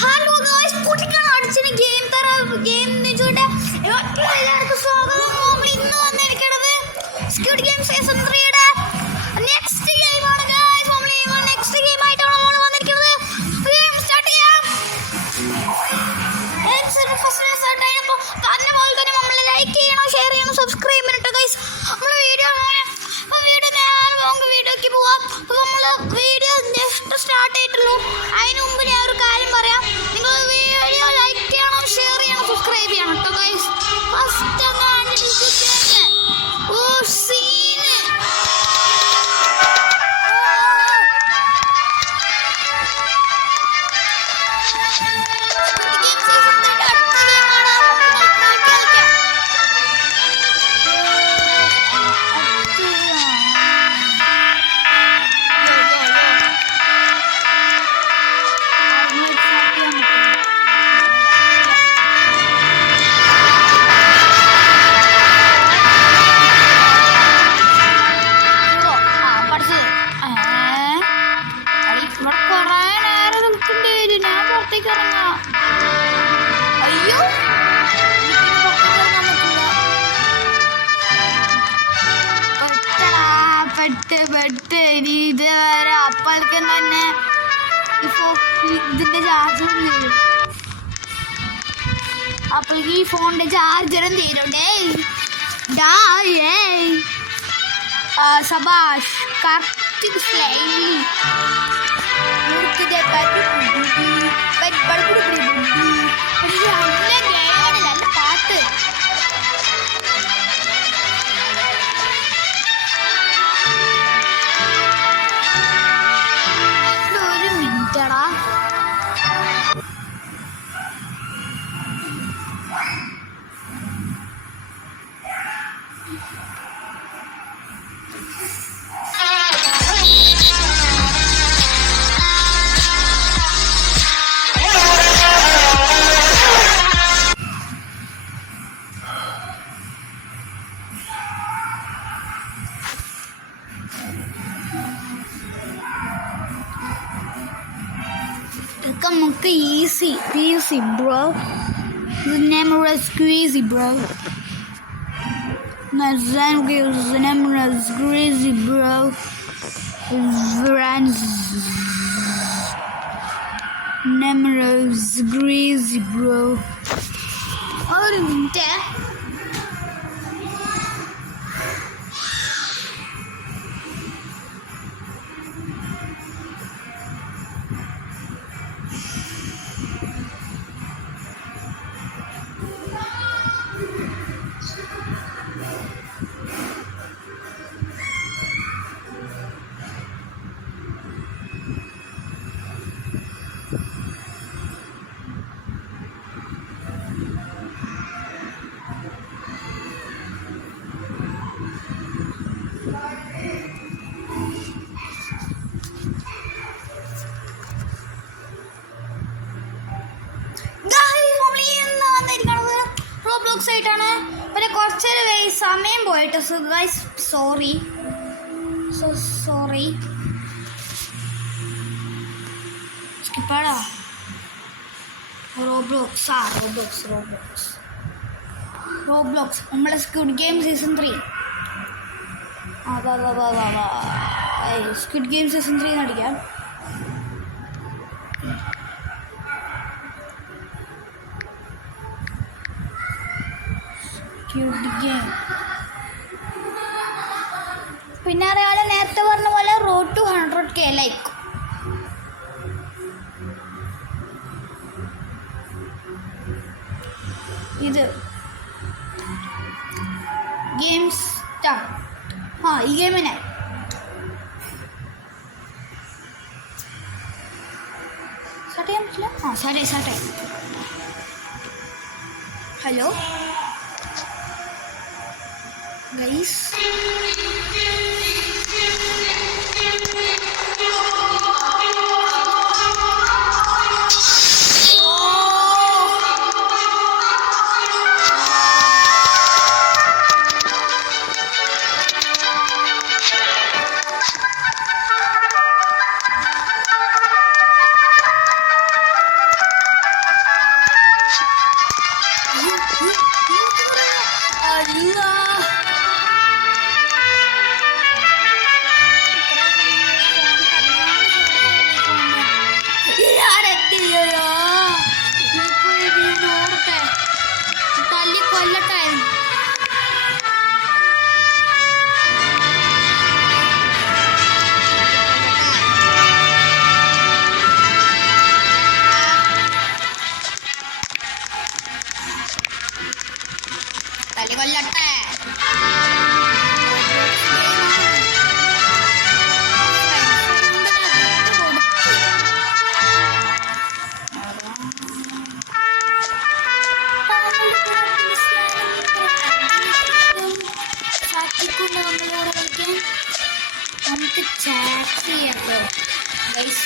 Hello guys, പുതിയൊരു അടിച്ചിന് game നെഞ്ചുകൊണ്ട് എല്ലാവർക്കും സ്വാഗതം. ഇന്ന് വന്നിരിക്കുന്നത് സ്ക്വിഡ് ഗെയിം സീസൺ 3യുടെ നെക്സ്റ്റ് ഗെയിമാണ് ഗായ്സ്. നമ്മൾ നെക്സ്റ്റ് ഗെയിം ആയിട്ടാണ് നമ്മൾ വന്നിരിക്കുന്നത്. ഗെയിം സ്റ്റാർട്ട് ചെയ്യാം. ഫസ്റ്റ് സ്റ്റാർട്ട് ആയപ്പോൾ തന്നെ പോലെ തന്നെ നമ്മൾ ലൈക്ക് ചെയ്യണം, ഷെയർ ചെയ്യണം, സബ്സ്ക്രൈബ് ചെയ്യണം ഗായ്സ്. നമ്മൾ വീഡിയോക്ക് പോവാം. അപ്പോൾ നമ്മൾ വീഡിയോ ജസ്റ്റ് സ്റ്റാർട്ട് ചെയ്തിട്ടുള്ളൂ. അതിന് മുമ്പ് ഞാൻ ഒരു കാര്യം പറയാം. നിങ്ങൾ വീഡിയോ ലൈക്ക് ചെയ്യണം, ഷെയർ ചെയ്യണം, സബ്സ്ക്രൈബ് ചെയ്യണം കേട്ടോ ഗൈസ്. ഫസ്റ്റ് ഓ സീന് ഇതുവരെ അപ്പോഴേക്കും തന്നെ ഇതിന്റെ ചാർജറും തീരും. അപ്പോഴേക്ക് ഈ ഫോണിന്റെ ചാർജറും തീരുണ്ടേ. സബാഷ് കാർത്തിക് സ്ലൈലി നല്ല പാട്ട്. ഒരു മിനിറ്റടാ. നമുക്ക് easy bro. The name is crazy bro. The name is crazy bro. Name is crazy bro. ഒരു മിനിറ്റ്. ആയിട്ടാണ് പിന്നെ കുറച്ച് സമയം പോയിട്ട് സോറി സ്കിപ്പാടാ. റോബ്ലോക്സ് നമ്മളെ squid game season 3. Squid game season 3 അടിക്കാം. പിന്നെ അറിയാതെ നേരത്തെ പറഞ്ഞ പോലെ റോഡ് ടു 100K ലൈക്ക്. ഇത് ഗെയിം സ്റ്റാർട്ട്. ഈ ഗെയിമിനെ സ്റ്റാർട്ട് ചെയ്യാൻ പറ്റില്ല. സ്റ്റാർട്ട് ചെയ്യാം. Hello guys. സെർച്ച് ചെയ്യാട്ടോ ഗൈസ്.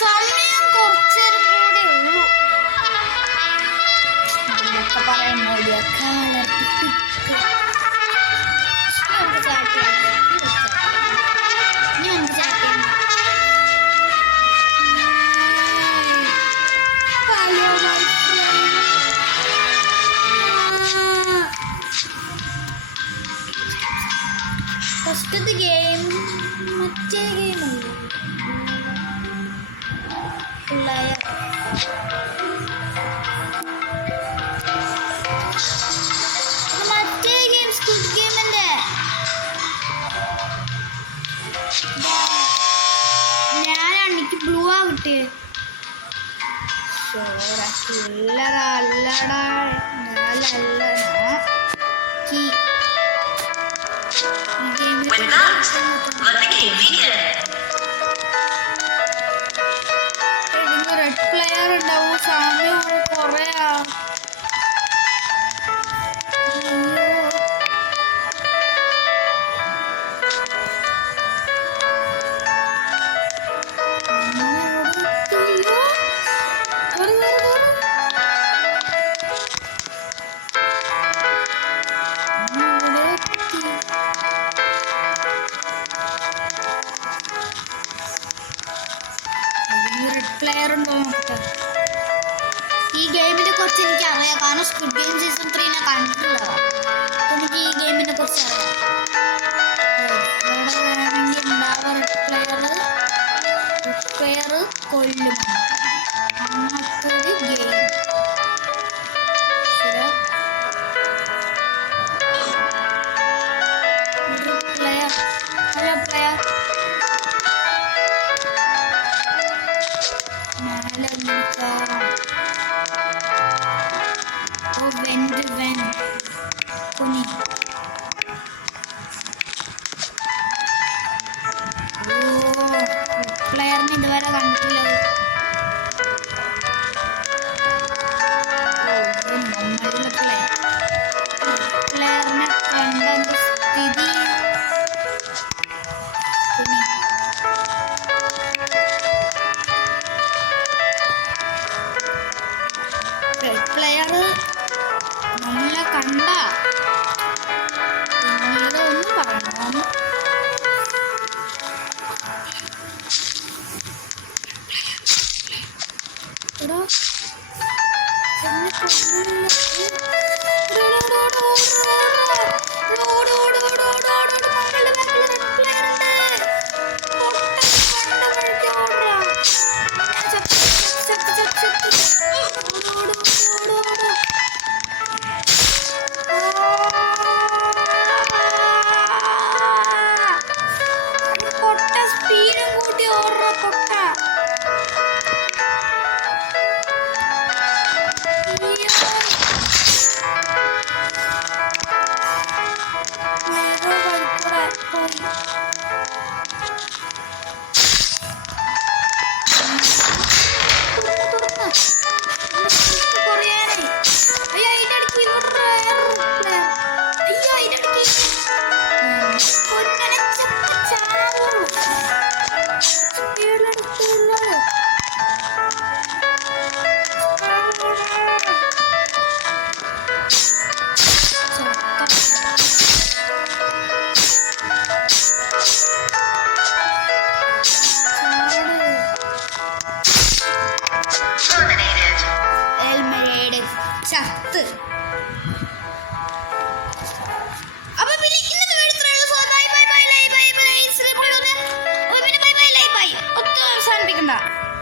സമയം കുറച്ചേരം കൂടെ ഉള്ളൂ. എന്നൊക്കെ പറയാൻ മടിയാ. ഫസ്റ്റത്തെ ഗെയിം മറ്റേ ഗെയിമല്ലേ മറ്റേ ഗെയിം സ്ക്വിഡ് ഗെയിമിന്റെ ഞാനാണ് എനിക്ക് ബ്ലൂ ആ കിട്ടിയേ. റെഡ് പ്ലെയർ ഉണ്ടാവും. സമയം കുറയാ. റെഡ് പ്ലെയർ ഉണ്ടോ നോക്കട്ടെ. ഈ ഗെയിമിനെ കുറിച്ച് എനിക്ക് അറിയാം, കാരണം സ്ക്വിഡ് ഗെയിം സീസൺ 3 ഞാൻ കണ്ടിട്ടില്ല. എനിക്ക് ഈ ഗെയിമിനെ കുറിച്ച് അറിയാം. ഇവിടെ വേണമെങ്കിൽ ഉണ്ടാവുക റെഡ് പ്ലെയർ കൊല്ലും അങ്ങനത്തെ ഒരു ഗെയിം. പ്ലെയർ ഹലോ പ്ലെയർ പ്ലെയറിന് ഇതുവരെ കണ്ടിട്ടില്ല. നമ്മളുടെ പ്ലെയറിനെ കണ്ട സ്ഥിതി പ്ലെയർ നമ്മളെ കണ്ട പിന്നീട് ഒന്ന് പറഞ്ഞു. എടാ എന്നെ പൊട്ട സ്പീഡും കൂട്ടി ഓടുക പൊട്ട. ടാറ്റാ.